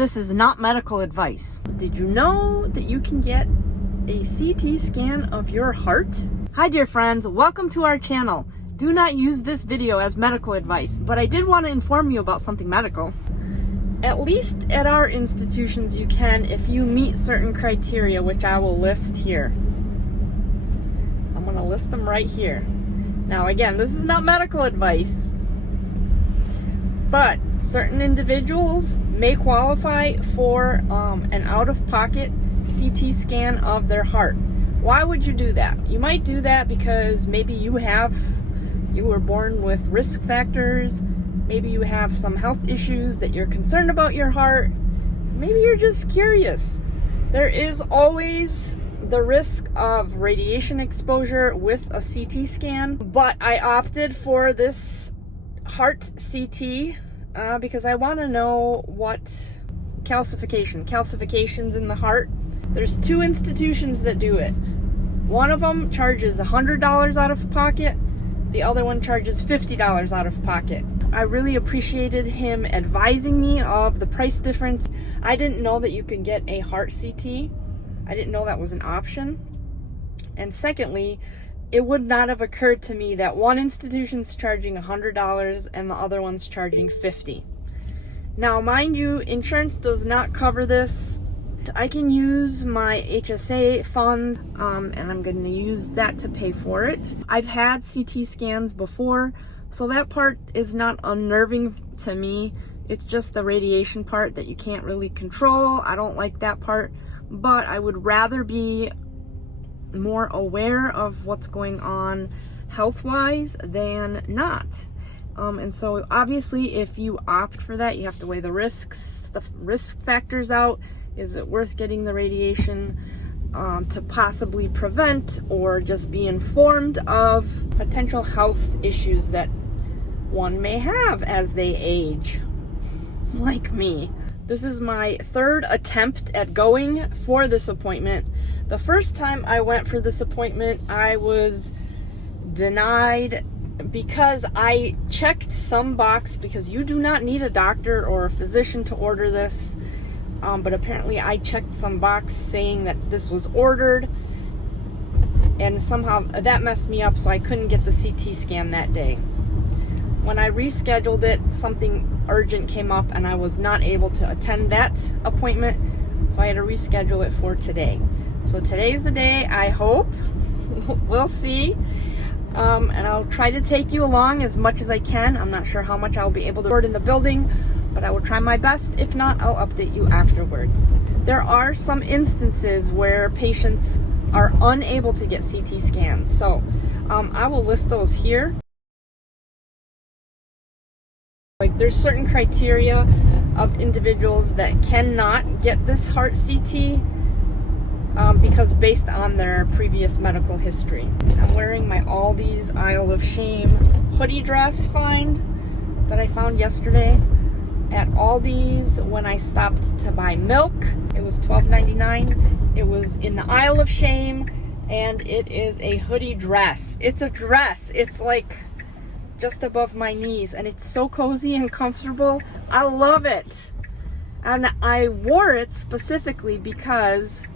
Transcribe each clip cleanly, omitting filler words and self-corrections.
this is not medical advice. Did you know that you can get a CT scan of your heart? Hi dear friends, welcome to our channel. Do not use this video as medical advice, but I did want to inform you about something medical. At least at our institutions you can if you meet certain criteria, which I will list here. I'm going to list them right here. Now again, this is not medical advice, but certain individuals may qualify for an out-of-pocket CT scan of their heart. Why would you do that? You might do that because maybe you were born with risk factors. Maybe you have some health issues that you're concerned about your heart. Maybe you're just curious. There is always the risk of radiation exposure with a CT scan, but I opted for this heart CT because I want to know what calcifications in the heart. There's two institutions that do it. One of them charges $100 out of pocket. The other one charges $50 out of pocket. I really appreciated him advising me of the price difference. I didn't know that you could get a heart CT. I didn't know that was an option. And secondly, it would not have occurred to me that one institution's charging $100 and the other one's charging $50. Now, mind you, insurance does not cover this. I can use my HSA fund, and I'm going to use that to pay for it. I've had CT scans before, so that part is not unnerving to me. It's just the radiation part that you can't really control. I don't like that part, but I would rather be more aware of what's going on health-wise than not. And so obviously if you opt for that, you have to weigh the risks, the risk factors out. Is it worth getting the radiation to possibly prevent or just be informed of potential health issues that one may have as they age, like me? This is my third attempt at going for this appointment. The first time I went for this appointment, I was denied because I checked some box, because you do not need a doctor or a physician to order this. But apparently I checked some box saying that this was ordered, and somehow that messed me up, so I couldn't get the CT scan that day. When I rescheduled it, something urgent came up and I was not able to attend that appointment, so I had to reschedule it for today. So today's the day, I hope. We'll see. And I'll try to take you along as much as I can. I'm not sure how much I'll be able to record in the building, but I will try my best. If not, I'll update you afterwards. There are some instances where patients are unable to get CT scans, so I will list those here. Like, there's certain criteria of individuals that cannot get this heart CT because based on their previous medical history. I'm wearing my Aldi's Isle of Shame hoodie dress find that I found yesterday at Aldi's when I stopped to buy milk. It was $12.99. It was in the Isle of Shame, and it is a hoodie dress. It's a dress. It's like just above my knees, and it's so cozy and comfortable. I love it. And I wore it specifically because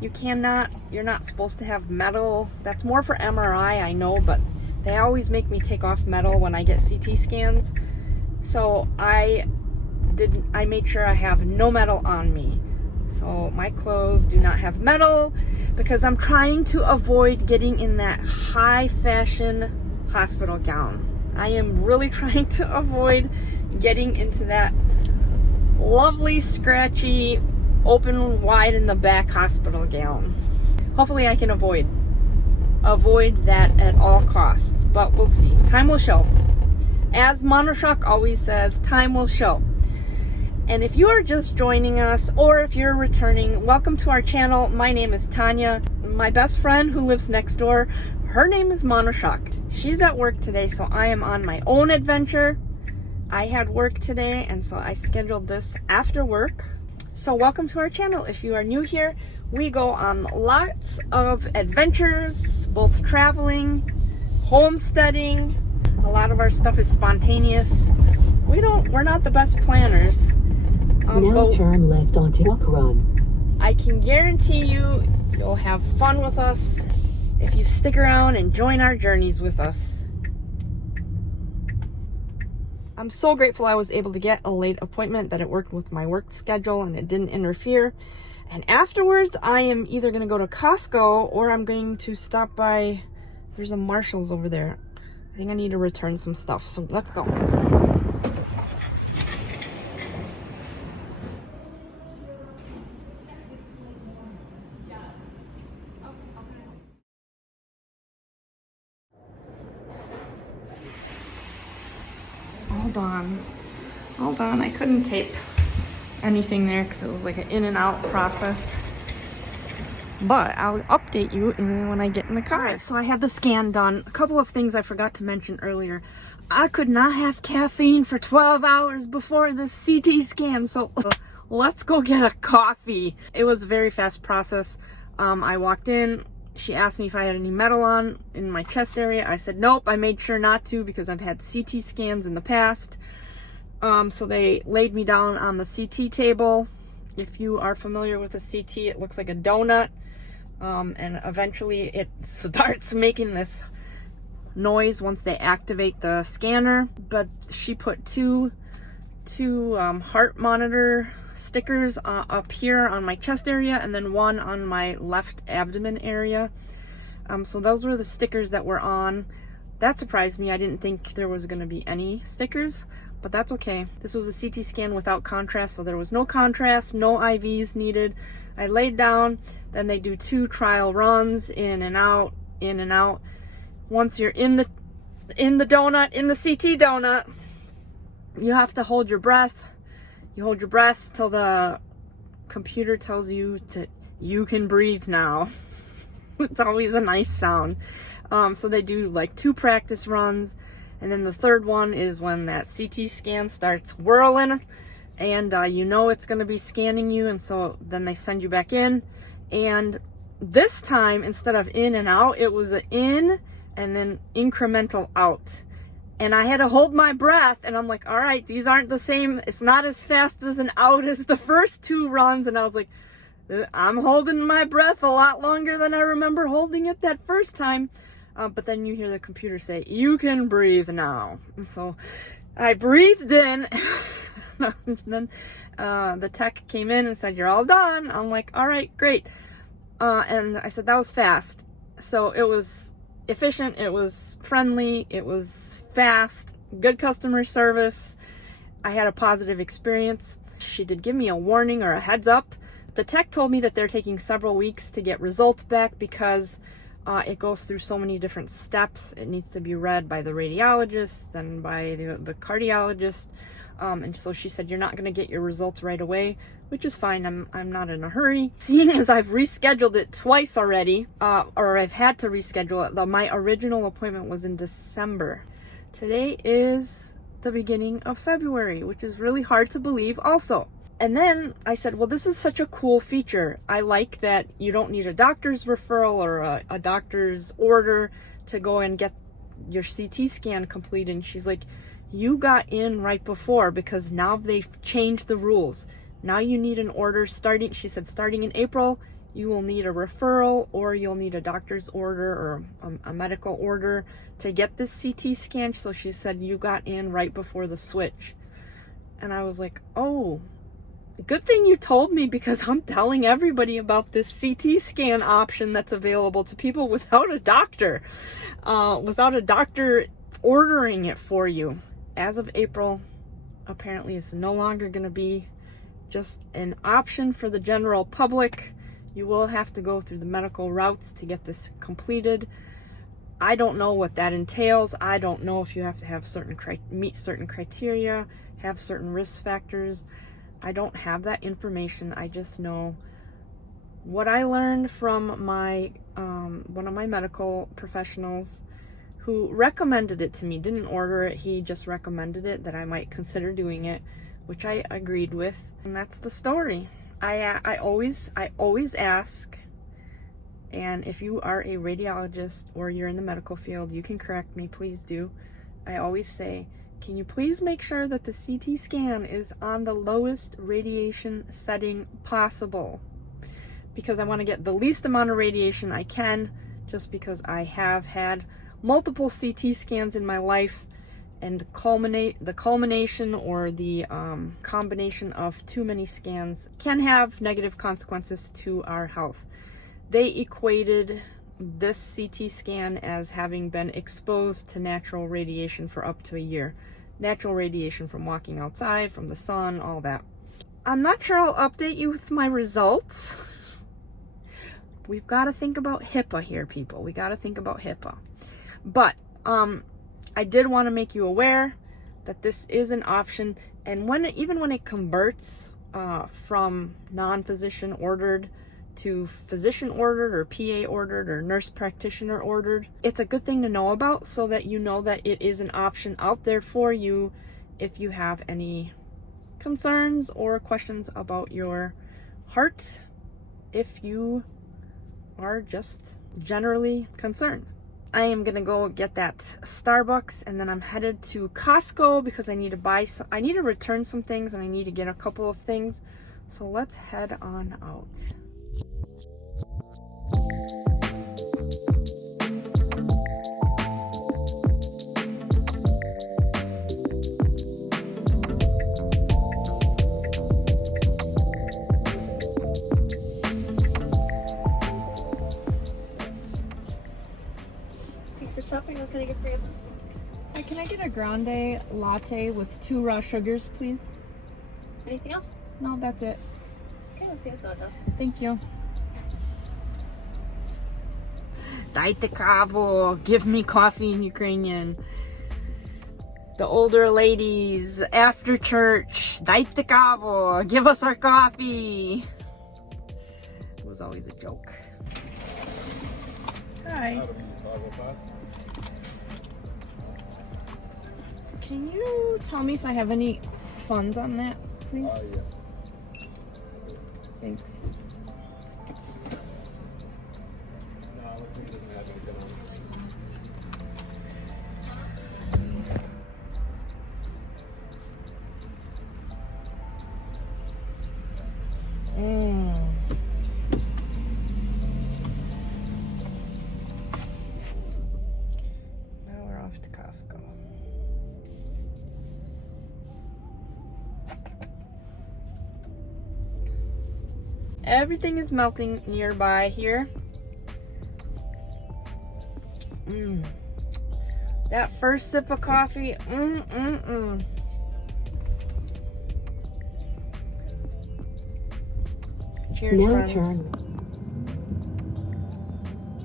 you're not supposed to have metal. That's more for MRI, I know, but they always make me take off metal when I get CT scans. So I made sure I have no metal on me. So my clothes do not have metal because I'm trying to avoid getting in that high fashion hospital gown. I am really trying to avoid getting into that lovely, scratchy, open wide in the back hospital gown. Hopefully I can avoid that at all costs, but we'll see. Time will show. As Monoshok always says, time will show. And if you are just joining us, or if you're returning, welcome to our channel. My name is Tanya. My best friend who lives next door, her name is Monoshok. She's at work today, so I am on my own adventure. I had work today, and so I scheduled this after work. So welcome to our channel. If you are new here, we go on lots of adventures, both traveling, homesteading. A lot of our stuff is spontaneous. We're not the best planners. Now turn left onto Buck Run. I can guarantee you'll have fun with us if you stick around and join our journeys with us. I'm so grateful I was able to get a late appointment, that it worked with my work schedule and it didn't interfere. And afterwards, I am either going to go to Costco or I'm going to stop by, there's a Marshall's over there. I think I need to return some stuff, so let's go. Hold on, I couldn't tape anything there because it was like an in and out process. But I'll update you when I get in the car. Right, so I had the scan done. A couple of things I forgot to mention earlier. I could not have caffeine for 12 hours before the CT scan, so let's go get a coffee. It was a very fast process. I walked in. She asked me if I had any metal on in my chest area. I said nope. I made sure not to because I've had CT scans in the past. So they laid me down on the CT table. If you are familiar with a CT, it looks like a donut. And eventually it starts making this noise once they activate the scanner. But she put two heart monitor stickers up here on my chest area and then one on my left abdomen area. So those were the stickers that were on. That surprised me. I didn't think there was going to be any stickers, but that's okay. This was a CT scan without contrast, so there was no contrast, no IVs needed. I laid down, then they do 2 trial runs, in and out, in and out. Once you're in the donut, in the CT donut, you have to hold your breath. You hold your breath till the computer tells you you can breathe now. It's always a nice sound. So they do like 2 practice runs, and then the third one is when that CT scan starts whirling, and you know it's going to be scanning you, and so then they send you back in. And this time, instead of in and out, it was an in and then incremental out. And I had to hold my breath, and I'm like, all right, these aren't the same. It's not as fast as an out as the first 2 runs. And I was like, I'm holding my breath a lot longer than I remember holding it that first time. But then you hear the computer say, you can breathe now. And so I breathed in. And then the tech came in and said, you're all done. I'm like, all right, great. And I said, that was fast. So it was efficient. It was friendly. It was fast. Good customer service. I had a positive experience. She did give me a warning or a heads up. The tech told me that they're taking several weeks to get results back because it goes through so many different steps. It needs to be read by the radiologist, then by the cardiologist. And so she said, you're not going to get your results right away, which is fine. I'm not in a hurry. Seeing as I've rescheduled it twice already, or I've had to reschedule it, though my original appointment was in December. Today is the beginning of February, which is really hard to believe also. And then I said, well, this is such a cool feature. I like that you don't need a doctor's referral or a doctor's order to go and get your CT scan completed. And she's like, you got in right before because now they've changed the rules. Now you need an order starting in April, you will need a referral or you'll need a doctor's order or a medical order to get this CT scan. So she said, you got in right before the switch. And I was like, oh, good thing you told me because I'm telling everybody about this CT scan option that's available to people without a doctor ordering it for you. As of April, apparently it's no longer going to be just an option for the general public. You will have to go through the medical routes to get this completed. I don't know what that entails. I don't know if you have to have meet certain criteria, have certain risk factors. I don't have that information. I just know what I learned from my one of my medical professionals who recommended it to me. Didn't order it, he just recommended it, that I might consider doing it, which I agreed with. And that's the story. I always ask, and if you are a radiologist or you're in the medical field, you can correct me, please do. I always say, can you please make sure that the CT scan is on the lowest radiation setting possible? Because I want to get the least amount of radiation I can, just because I have had multiple CT scans in my life, and the culmination or the combination of too many scans can have negative consequences to our health. They equated this CT scan as having been exposed to natural radiation for up to a year. Natural radiation from walking outside, from the sun, all that. I'm not sure I'll update you with my results. We've got to think about HIPAA here, people. We got to think about HIPAA. But I did want to make you aware that this is an option, and even when it converts from non-physician ordered to physician ordered or PA ordered or nurse practitioner ordered, it's a good thing to know about, so that you know that it is an option out there for you if you have any concerns or questions about your heart, if you are just generally concerned. I am gonna go get that Starbucks, and then I'm headed to Costco because I need to return some things, and I need to get a couple of things. So let's head on out. Shopping, what can I get for you? Hey, can I get a grande latte with 2 raw sugars, please? Anything else? No, that's it. Okay, let's see what's going on. Thank you. Dajte kavo. Give me coffee in Ukrainian. The older ladies after church. Dajte kavo. Give us our coffee. It was always a joke. Hi. Can you tell me if I have any funds on that, please? Yeah. Thanks. No, it looks like he doesn't have anything on. Now we're off to Costco. Everything is melting nearby here. That first sip of coffee, Cheers, Now friends. turn.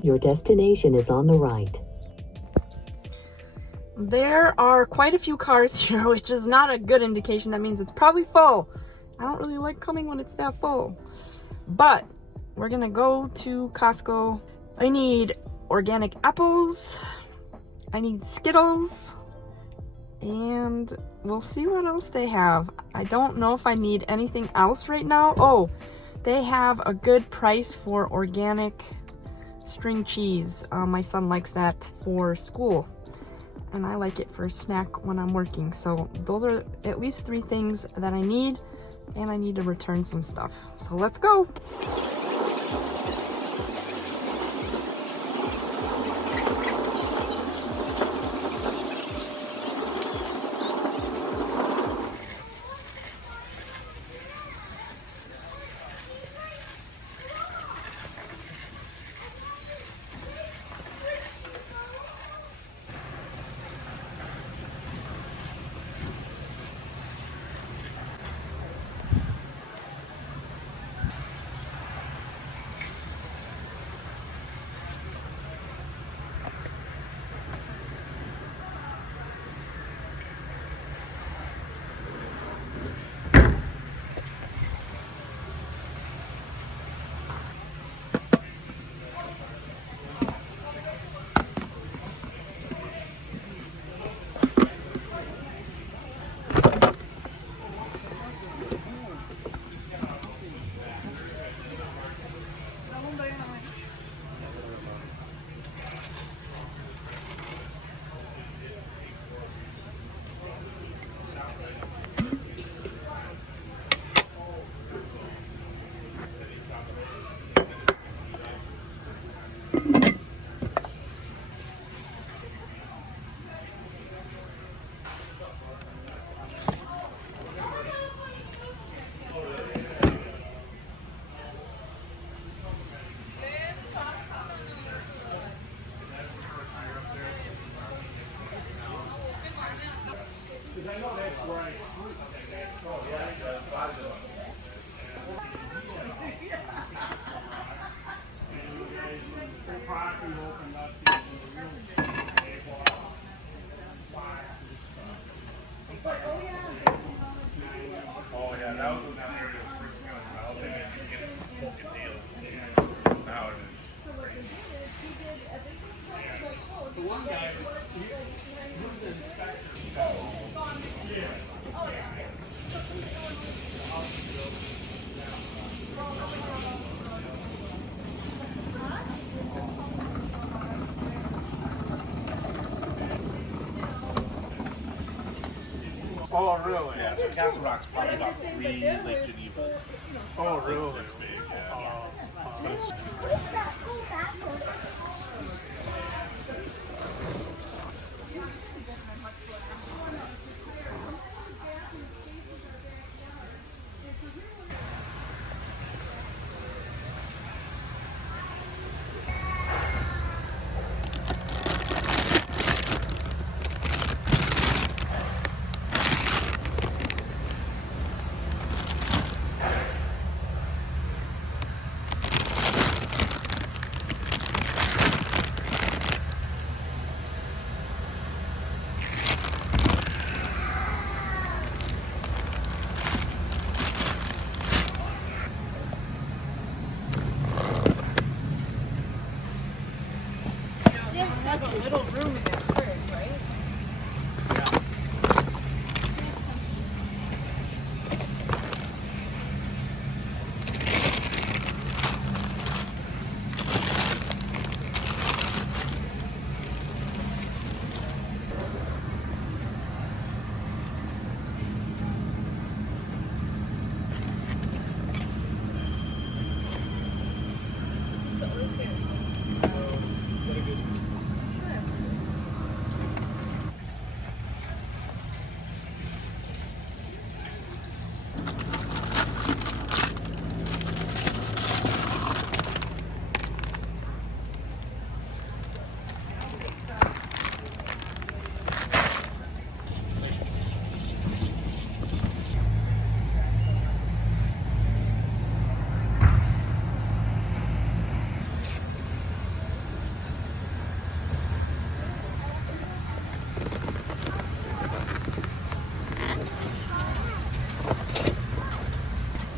Your destination is on the right. There are quite a few cars here, which is not a good indication. That means it's probably full. I don't really like coming when it's that full. But we're gonna go to Costco. I need organic apples. I need Skittles. And we'll see what else they have. I don't know if I need anything else right now. Oh, they have a good price for organic string cheese. My son likes that for school, and I like it for a snack when I'm working. So those are at least 3 things that I need, and I need to return some stuff. So let's go. Oh, really? Yeah, so Castle Rock's probably about 3 Lake Genevas. Oh, really? It's big, yeah. But it's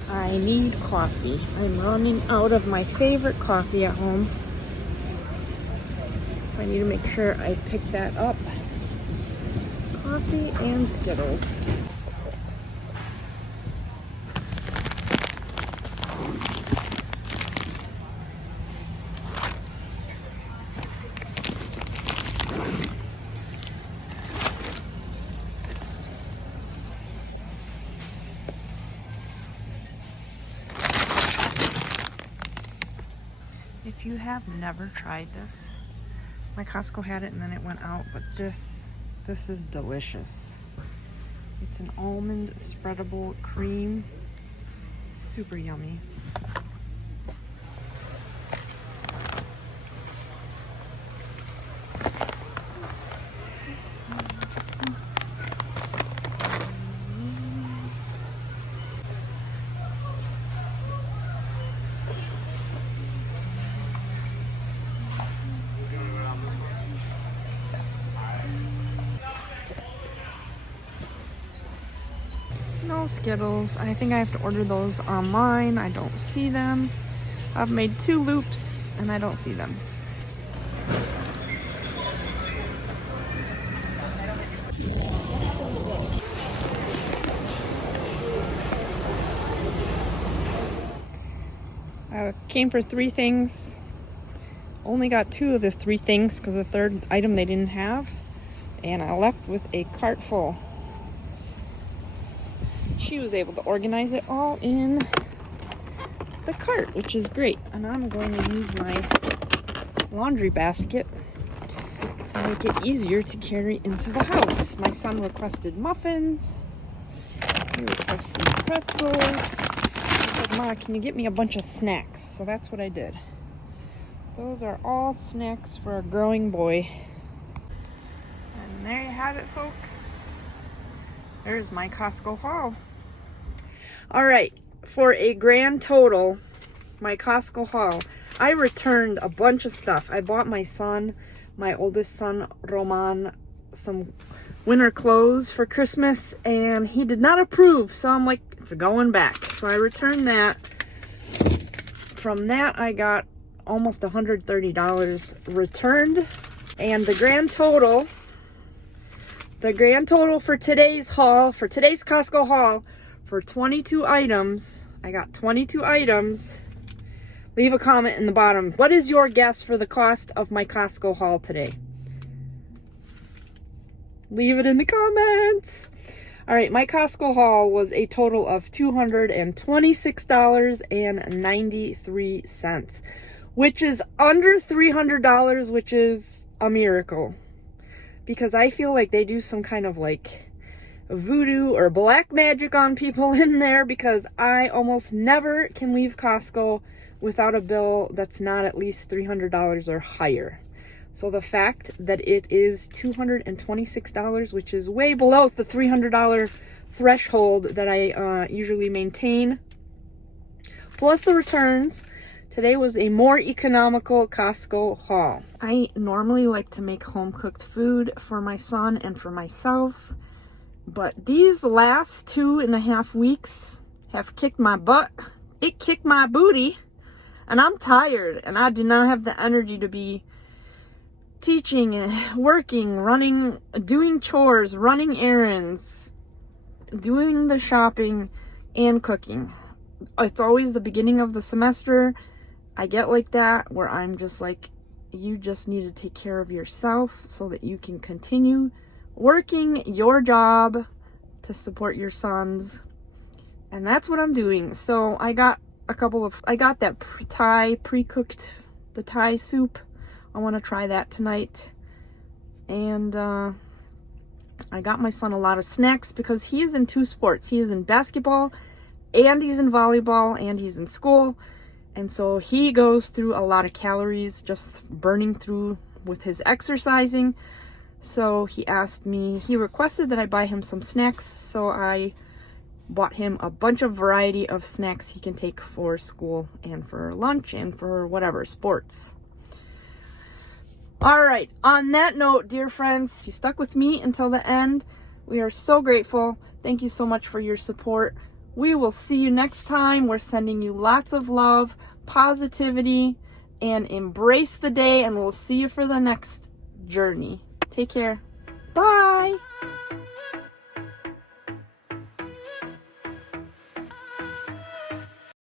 I need coffee. I'm running out of my favorite coffee at home. So I need to make sure I pick that up. Coffee and Skittles. If you have never tried this, my Costco had it and then it went out, but this is delicious. It's an almond spreadable cream, super yummy. No Skittles. I think I have to order those online. I don't see them. I've made 2 loops and I don't see them. I came for 3 things. Only got 2 of the 3 things because the third item they didn't have. And I left with a cart full. She was able to organize it all in the cart, which is great. And I'm going to use my laundry basket to make it easier to carry into the house. My son requested muffins. He requested pretzels. I said, Ma, can you get me a bunch of snacks? So that's what I did. Those are all snacks for a growing boy. And there you have it, folks. There's my Costco haul. All right, for a grand total, my Costco haul, I returned a bunch of stuff. I bought my son, my oldest son, Roman, some winter clothes for Christmas, and he did not approve, so I'm like, it's going back. So I returned that. From that, I got almost $130 returned, and the grand total for today's haul, for today's Costco haul, for 22 items, I got 22 items. Leave a comment in the bottom. What is your guess for the cost of my Costco haul today? Leave it in the comments. All right, my Costco haul was a total of $226.93, which is under $300, which is a miracle. Because I feel like they do some kind of like voodoo or black magic on people in there, because I almost never can leave Costco without a bill that's not at least $300 or higher. So the fact that it is $226, which is way below the $300 threshold that I usually maintain, plus the returns, today was a more economical Costco haul. I normally like to make home-cooked food for my son and for myself, but these last 2.5 weeks have kicked my butt. It kicked my booty, and I'm tired, and I do not have the energy to be teaching, working, running, doing chores, running errands, doing the shopping, and cooking. It's always the beginning of the semester. I get like that, where I'm just like, you just need to take care of yourself so that you can continue working your job to support your sons. And that's what I'm doing. So I got that pre-cooked, the Thai soup. I want to try that tonight. And I got my son a lot of snacks because he is in 2 sports. He is in basketball, and he's in volleyball, and he's in school. And so he goes through a lot of calories just burning through with his exercising. So he requested that I buy him some snacks. So I bought him a bunch of variety of snacks he can take for school and for lunch and for whatever, sports. All right, on that note, dear friends, you stuck with me until the end. We are so grateful. Thank you so much for your support. We will see you next time. We're sending you lots of love, positivity, and embrace the day, and we'll see you for the next journey. Take care. Bye.